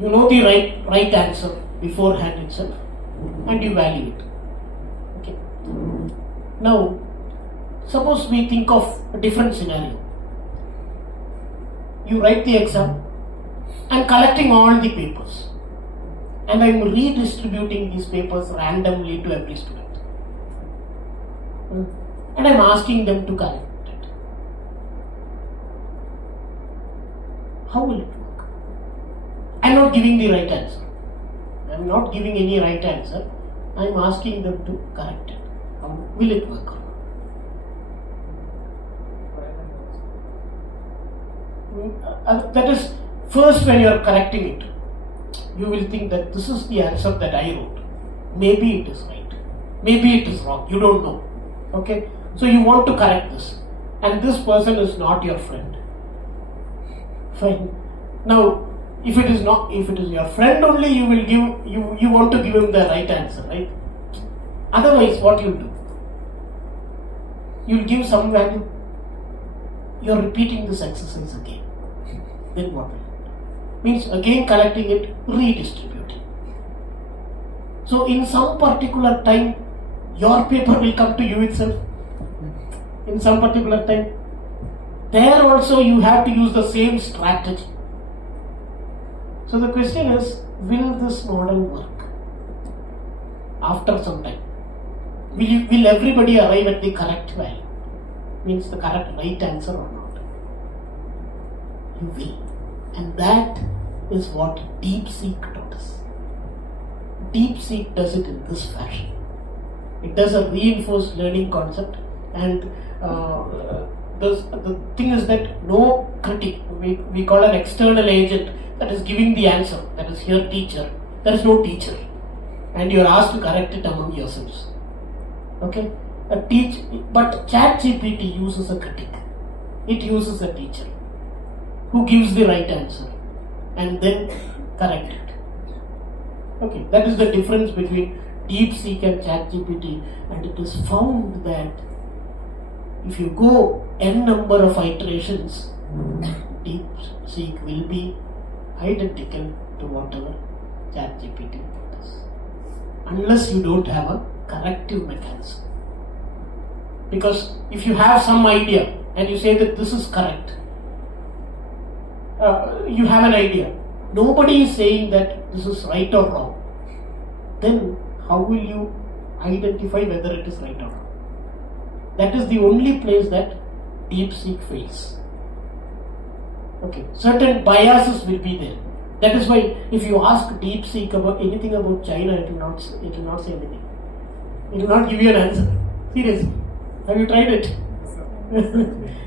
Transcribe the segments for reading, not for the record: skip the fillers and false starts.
You know the right answer beforehand itself, and you value it. Okay. Now, suppose we think of a different scenario. You write the exam. I'm collecting all the papers, and I'm redistributing these papers randomly to every student. And I'm asking them to correct it. How will it work? I'm not giving the right answer. I'm not giving any right answer. I'm asking them to correct it. How will it work? That is, first when you are correcting it, you will think that this is the answer that I wrote. Maybe it is right. Maybe it is wrong. You don't know. Okay? So you want to correct this. And this person is not your friend. Fine. Now, if it is your friend only, you want to give him the right answer, right? Otherwise, what you do? You'll give some value. You're repeating this exercise again. Then what will it? Means again collecting it, redistributing. So in some particular time, your paper will come to you itself. In some particular time. There also you have to use the same strategy. So the question is, will this model work? After some time. Will everybody arrive at the correct value? Means the correct right answer or not? You will. And that is what DeepSeek taught us. DeepSeek does it in this fashion. It does a reinforced learning concept, and the thing is that no critic, we call an external agent that is giving the answer, that is here teacher, there is no teacher, and you are asked to correct it among yourselves. Okay? But ChatGPT uses a critic. It uses a teacher who gives the right answer and then correct it. Okay, that is the difference between DeepSeek and ChatGPT, and it is found that if you go n number of iterations, DeepSeek will be identical to whatever ChatGPT does, unless you don't have a corrective mechanism. Because if you have some idea and you say that this is correct, you have an idea. Nobody is saying that this is right or wrong. Then how will you identify whether it is right or wrong? That is the only place that DeepSeek fails. Okay, certain biases will be there. That is why if you ask DeepSeek about anything about China, it will not say anything. It will not give you an answer. Seriously. Have you tried it?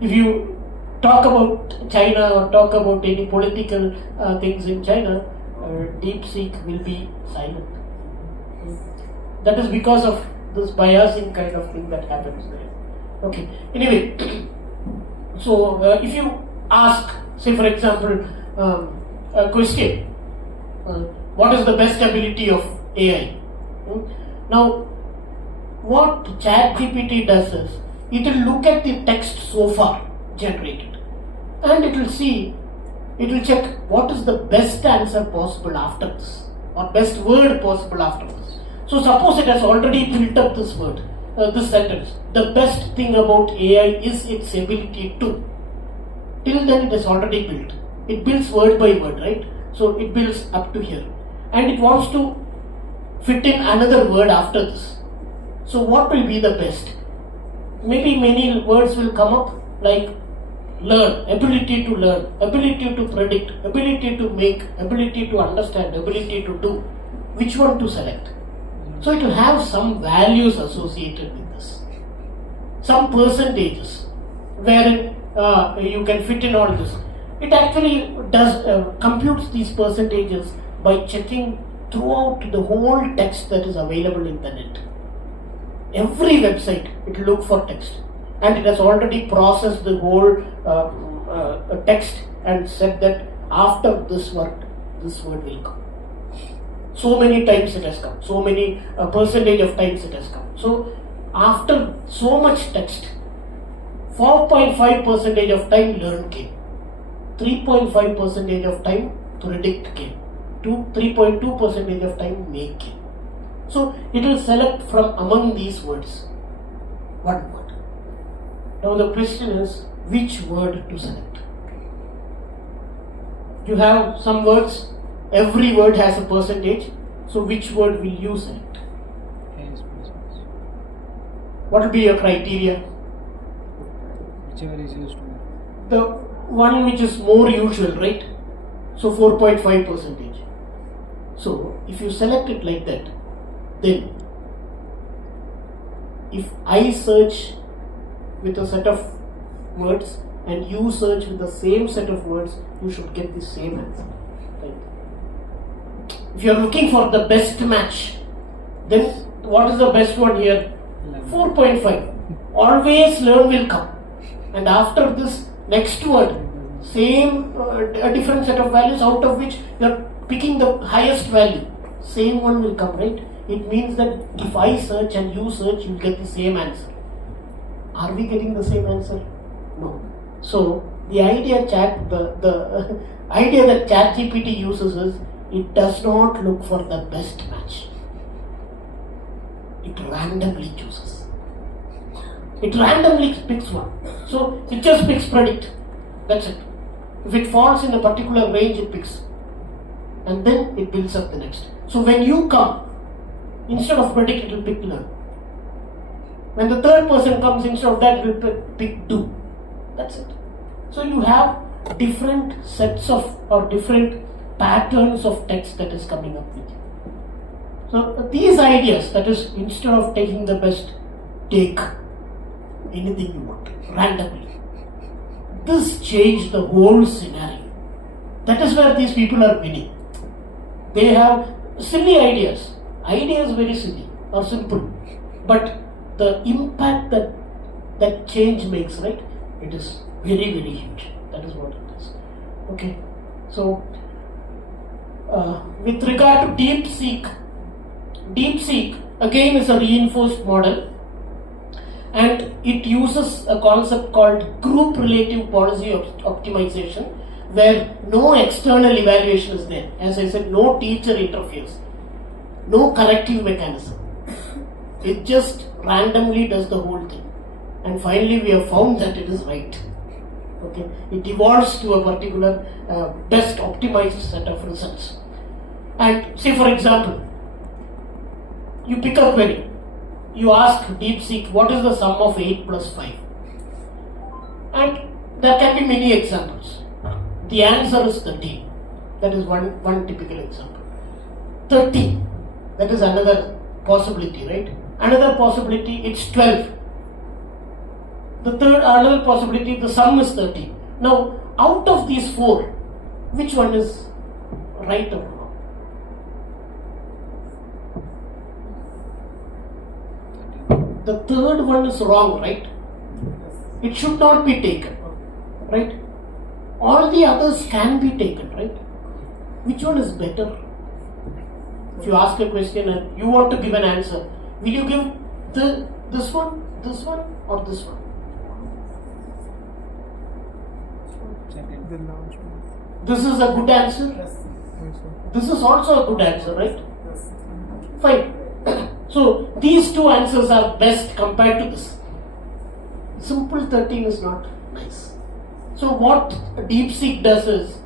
If you talk about China or talk about any political things in China, DeepSeek will be silent. That is because of this biasing kind of thing that happens there. Okay. Anyway, so if you ask, say for example, a question, what is the best ability of AI? Now, what ChatGPT does is, it will look at the text so far generated, and it will check what is the best answer possible after this, or best word possible after this. So suppose it has already built up this word, this sentence. The best thing about AI is its ability to. Till then it is already built. It builds word by word, right? So it builds up to here. And it wants to fit in another word after this. So what will be the best? Maybe many words will come up like learn, ability to learn, ability to predict, ability to make, ability to understand, ability to do. Which one to select? So it will have some values associated with this. Some percentages wherein you can fit in all this. It actually does computes these percentages by checking throughout the whole text that is available in the net. Every website, it will look for text, and it has already processed the whole text and said that after this word will come. So many times it has come, so many percentage of times it has come. So after so much text, 4.5% of time learn came, 3.5% of time predict came, 3.2% of time making. So it will select from among these words one word. Now the question is which word to select. You have some words, every word has a percentage, so which word will you select? What will be your criteria? Whichever is used more. The one which is more usual, right? So 4.5%. So if you select it like that, then if I search with a set of words and you search with the same set of words, you should get the same answer. Right? If you are looking for the best match, then what is the best one here? 4.5. Always learn will come. And after this next word, same a different set of values out of which you are picking the highest value. Same one will come, right? It means that if I search and you search, you will get the same answer. Are we getting the same answer? No. So the idea the idea that ChatGPT uses is it does not look for the best match. It randomly chooses. It randomly picks one. So it just picks predict. That's it. If it falls in a particular range, it picks. And then it builds up the next. So when you come, instead of predict, it will pick learn. When the third person comes, instead of that, it will pick do. That's it. So you have different sets of or different patterns of text that is coming up with you. So these ideas, that is, instead of taking the best, take anything you want, randomly. This changed the whole scenario. That is where these people are winning. They have silly ideas. Ideas very silly or simple. But the impact that change makes, right? It is very, very huge. That is what it is. Okay. So, with regard to DeepSeek again is a reinforced model, and it uses a concept called group relative policy optimization, where no external evaluation is there. As I said, no teacher interferes, no corrective mechanism. It just randomly does the whole thing, and finally we have found that it is right. Okay, it evolves to a particular best optimized set of results. And say, for example, you pick a query. You ask DeepSeek, what is the sum of 8 plus 5? And there can be many examples. The answer is 13. That is one typical example. 30. That is another possibility, right? Another possibility, it's 12. Another possibility, the sum is 13. Now, out of these four, which one is right or wrong? The third one is wrong, right? It should not be taken, right? All the others can be taken, right? Which one is better? If you ask a question and you want to give an answer, will you give this one, or this one? The large one. This is a good answer? Yes. This is also a good answer, right? Fine. So these two answers are best compared to this. Simple 13 is not nice. So what DeepSeek does is,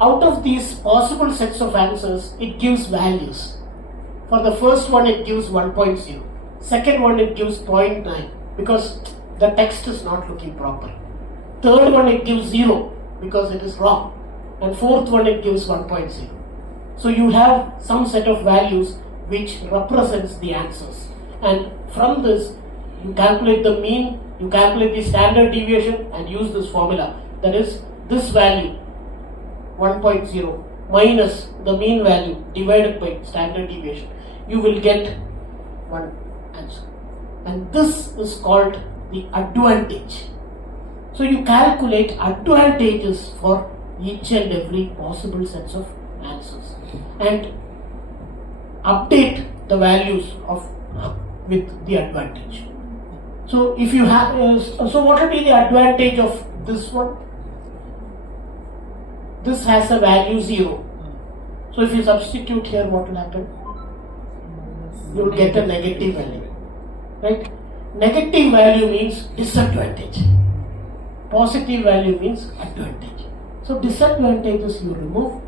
out of these possible sets of answers, it gives values. For the first one, it gives 1.0. Second one, it gives 0.9 because the text is not looking proper. Third one, it gives 0 because it is wrong. And fourth one, it gives 1.0. So you have some set of values which represents the answers. And from this, you calculate the mean, you calculate the standard deviation and use this formula. That is, this value, 1.0 minus the mean value divided by standard deviation. You will get one answer. And this is called the advantage. So you calculate advantages for each and every possible sets of answers and update the values with the advantage. So if you have, so what will be the advantage of this one? This has a value 0. So if you substitute here, what will happen? You will get a negative value, right? Negative value means disadvantage. Positive value means advantage. So disadvantages you remove,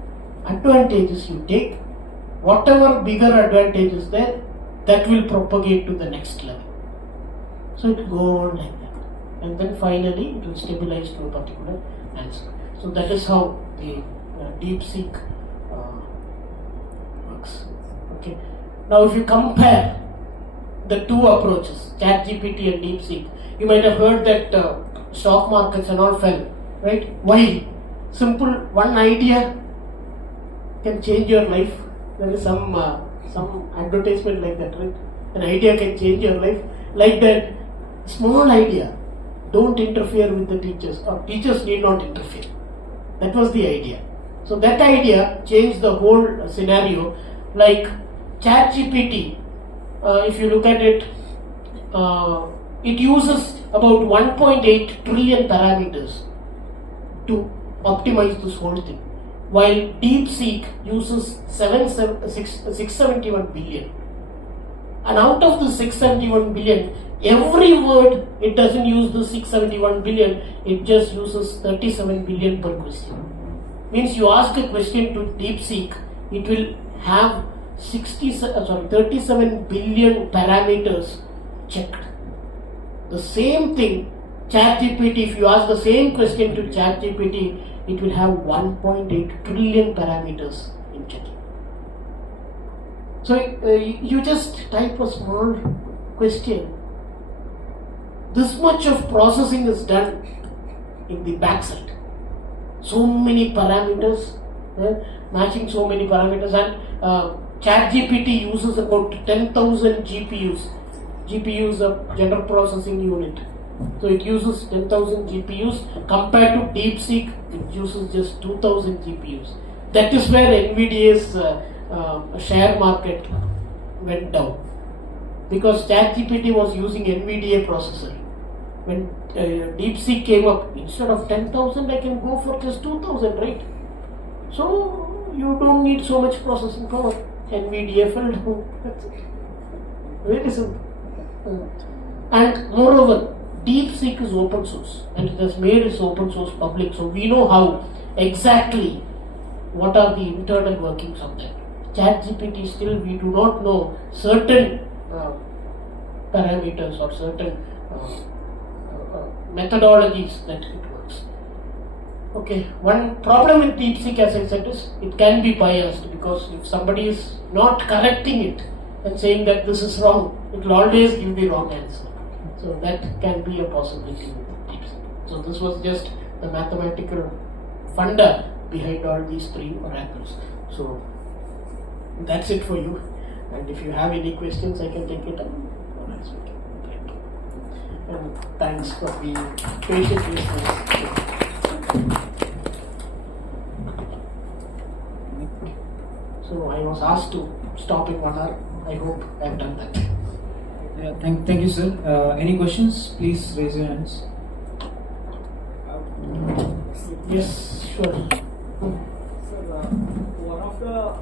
advantages you take. Whatever bigger advantage is there, that will propagate to the next level. So it will go on like that. And then finally it will stabilize to a particular answer. So that is how the DeepSeek works. Okay. Now if you compare the two approaches, ChatGPT and DeepSeek, you might have heard that stock markets and all fell, right? Why? Simple, one idea can change your life. There is some advertisement like that, right? An idea can change your life. Like that, small idea. Don't interfere with the teachers, or teachers need not interfere. That was the idea. So that idea changed the whole scenario. Like ChatGPT, if you look at it, it uses about 1.8 trillion parameters to optimize this whole thing, while DeepSeek uses 671 billion. And out of the 671 billion, every word, it doesn't use the 671 billion, it just uses 37 billion per question. Means you ask a question to DeepSeek, it will have 37 billion parameters checked. The same thing, ChatGPT, if you ask the same question to ChatGPT, it will have 1.8 trillion parameters in checking. So you just type a small question. This much of processing is done in the backside. So many parameters, matching so many parameters, and ChatGPT uses about 10,000 GPUs. GPU is a general processing unit. So it uses 10,000 GPUs compared to DeepSeek, it uses just 2,000 GPUs. That is where NVIDIA's share market went down, because ChatGPT was using NVIDIA processor. When DeepSeek came up, instead of 10,000, I can go for just 2,000, right? So you don't need so much processing power. NVIDIA fell down. That's it. Very simple. And moreover, DeepSeek is open source, and it has made its open source public, so we know how exactly what are the internal workings of that. ChatGPT, still we do not know certain parameters or certain methodologies that it works. Okay, one problem with DeepSeek, as I said, is it can be biased, because if somebody is not correcting it and saying that this is wrong, it will always give the wrong answer. So that can be a possibility with DeepSeek. So this was just the mathematical funda behind all these three oracles. So that's it for you. And if you have any questions, I can take it up. Or else we can break. And thanks for being patient listeners. So I was asked to stop in 1 hour. I hope I have done that. Yeah, thank you, sir. Any questions? Please raise your hands. Yes, sure. Sir, one of the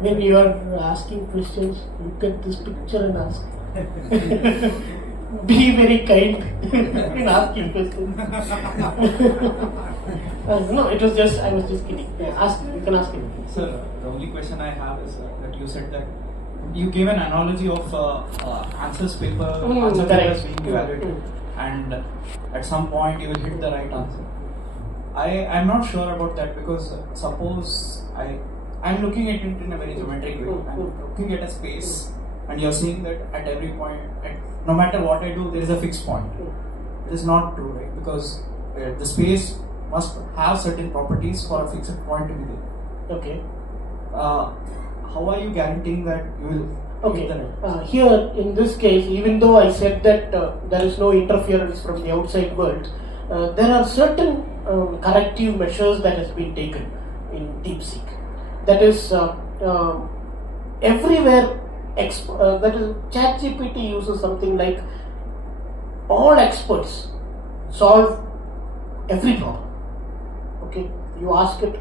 When you are asking questions, look at this picture and ask. Be very kind in asking questions. No, it was just, I was just kidding. Yeah, ask, you can ask him. Sir, the only question I have is that you said that you gave an analogy of answers paper, answer papers being evaluated, and at some point you will hit the right answer. I'm not sure about that, because suppose I'm looking at it in a very geometric way. I'm looking at a space, and you're saying that at every point, no matter what I do, there is a fixed point. It is not true, right? Because the space must have certain properties for a fixed point to be there. Okay. How are you guaranteeing that you will hit the right? Here, in this case, even though I said that there is no interference from the outside world, there are certain corrective measures that has been taken in DeepSeek. That is, everywhere, that is, ChatGPT uses something like all experts solve every problem. Okay, you ask it,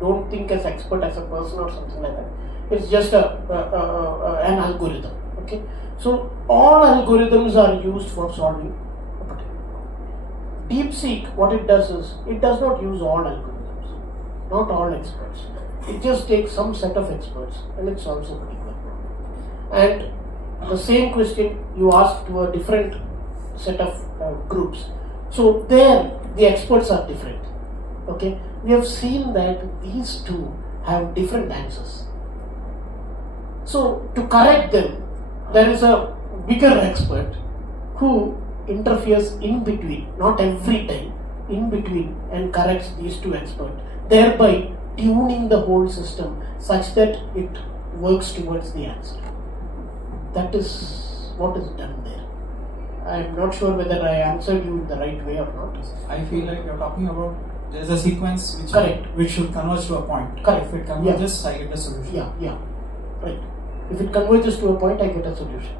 don't think as expert as a person or something like that. It's just an algorithm. Okay, so all algorithms are used for solving a particular problem. DeepSeek, what it does is it does not use all algorithms, not all experts. It just takes some set of experts and it solves a particular problem. And the same question you ask to a different set of groups. So there the experts are different. Okay, we have seen that these two have different answers. So to correct them, there is a bigger expert who interferes in between, not every time, in between, and corrects these two experts, thereby tuning the whole system such that it works towards the answer. That is what is done there. I am not sure whether I answered you in the right way or not. I feel like you're talking about there's a sequence which Correct. which should converge to a point. Correct. If it converges, I get a solution. Yeah, right. If it converges to a point, I get a solution.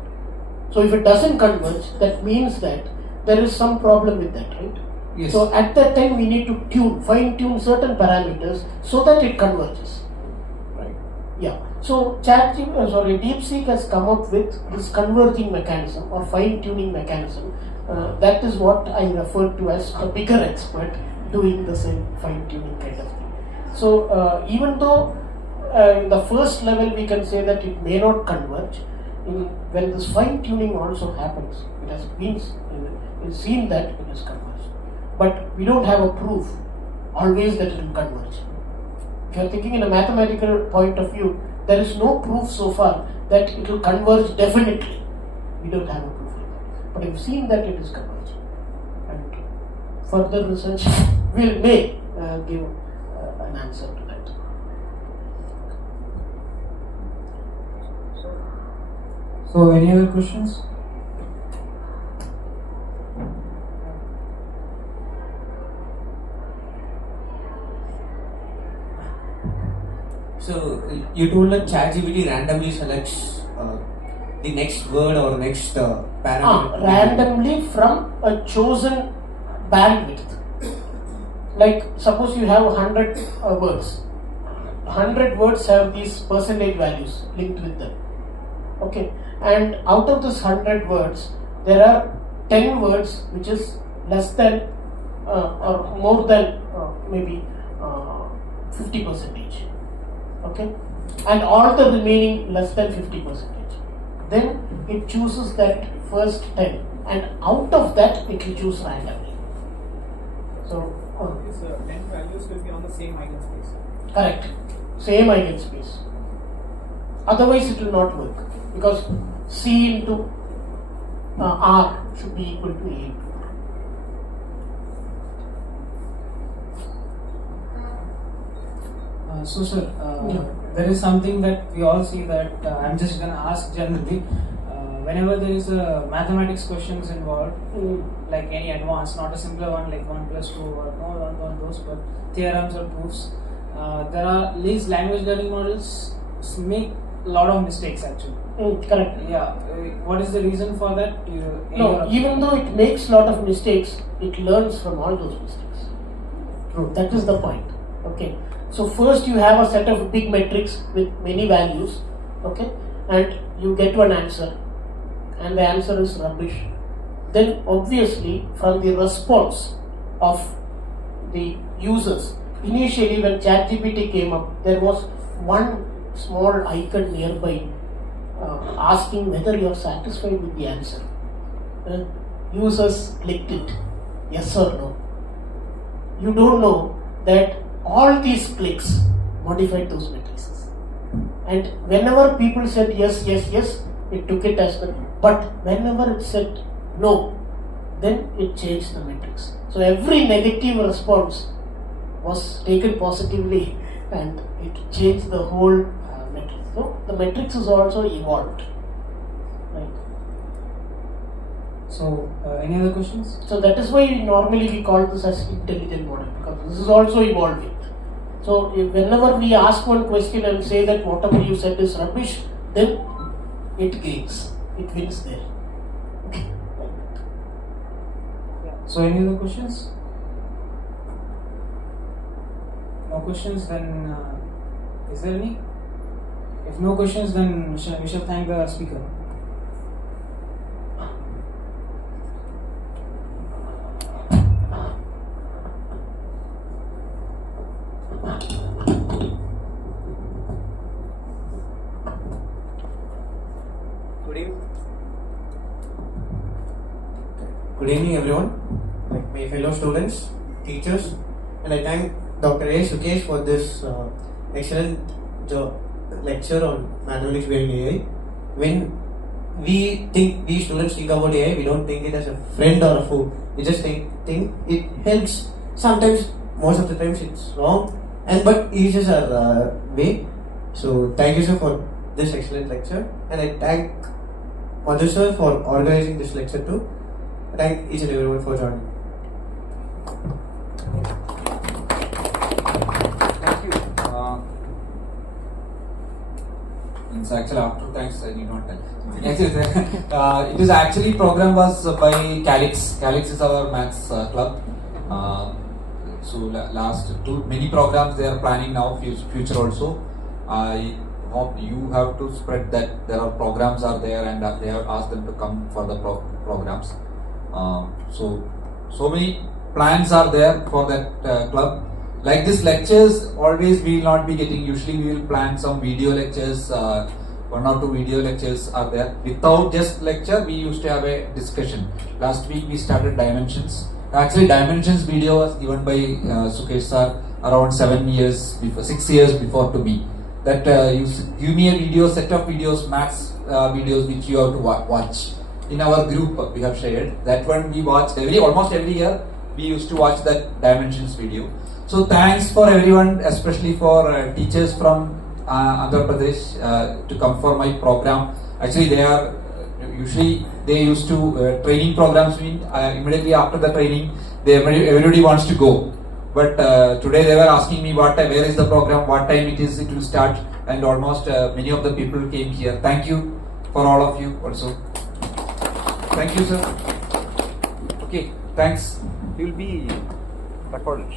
So if it doesn't converge, that means that there is some problem with that, right? Yes. So at that time, we need to fine-tune certain parameters so that it converges. Right. Yeah. So DeepSeek has come up with this converging mechanism or fine-tuning mechanism. That is what I refer to as a bigger expert doing the same fine-tuning kind of thing. So even though in the first level we can say that it may not converge, when this fine-tuning also happens, it has been seen that it is converged. But we don't have a proof always that it will converge. If you are thinking in a mathematical point of view, there is no proof so far that it will converge definitely. We don't have a proof like that. But we've seen that it is converging. And further research may give an answer to that. So, any other questions? So you told that ChatGPT randomly selects the next word or next parameter. Randomly from a chosen bandwidth. Like suppose you have 100 words. 100 words have these percentage values linked with them. Okay, and out of this 100 words, there are 10 words which is less than or more than maybe 50 percentage. Okay, and all the remaining less than 50 percentage. Then it chooses that first 10, and out of that it will choose randomly. So these 10 values will be on the same eigenspace. correct, same eigenspace. Otherwise it will not work, because C into R should be equal to A. So sir, there is something that we all see that I'm just gonna ask generally. Whenever there is a mathematics questions involved, like any advanced, not a simpler one like 1 plus 2 or not those, but theorems or proofs, there are these language learning models make a lot of mistakes actually. Correct. Yeah. What is the reason for that? No, even though it makes lot of mistakes, it learns from all those mistakes. True. That is the point. Okay. So first you have a set of big metrics with many values, okay, and you get to an answer, and the answer is rubbish. Then obviously from the response of the users, initially when ChatGPT came up, there was one small icon nearby asking whether you are satisfied with the answer. Users clicked it, yes or no. You don't know that all these clicks modified those matrices. And whenever people said yes, it took it as the, but whenever it said no, then it changed the matrix. So every negative response was taken positively and it changed the whole matrix. So the matrix is also evolved. Right. So any other questions? So that is why normally we call this as intelligent model, because this is also evolving. So whenever we ask one question and say that whatever you said is rubbish, then it gains, it wins there. Okay. So any other questions? No questions, then is there any? If no questions, then we shall thank the speaker. Good evening, everyone. Like my fellow students, teachers, and I thank Dr. A. Sukesh for this excellent lecture on mathematics behind AI. When we students think about AI, we don't think it as a friend or a foe. We just think it helps. Sometimes, most of the times, it's wrong, but eases our way. So, thank you, sir, for this excellent lecture, and I thank Madhu sir for organizing this lecture too. Thank each and everyone for joining. Thank you. It's actually after thanks I need not tell. It is actually program was by Calix. Calix is our maths club. So last many programs they are planning now. Future also. I hope you have to spread that there are programs are there and they have asked them to come for the programs. So many plans are there for that club. Like this lectures, always we will not be getting. Usually we will plan some video lectures. 1 or 2 video lectures are there. Without just lecture, we used to have a discussion. Last week we started dimensions. Actually, dimensions video was given by Sukesh sir around 6 years before to me. That you give me a video, set of videos, maths videos which you have to watch. In our group we have shared that one we watch almost every year we used to watch that dimensions video. So thanks for everyone, especially for teachers from Andhra Pradesh to come for my program. Actually they are usually they used to training programs mean immediately after the training everybody wants to go, but today they were asking me where is the program, what time it will start, and almost many of the people came here. Thank you for all of you also. Thank you, sir. Okay, thanks. He will be recorded.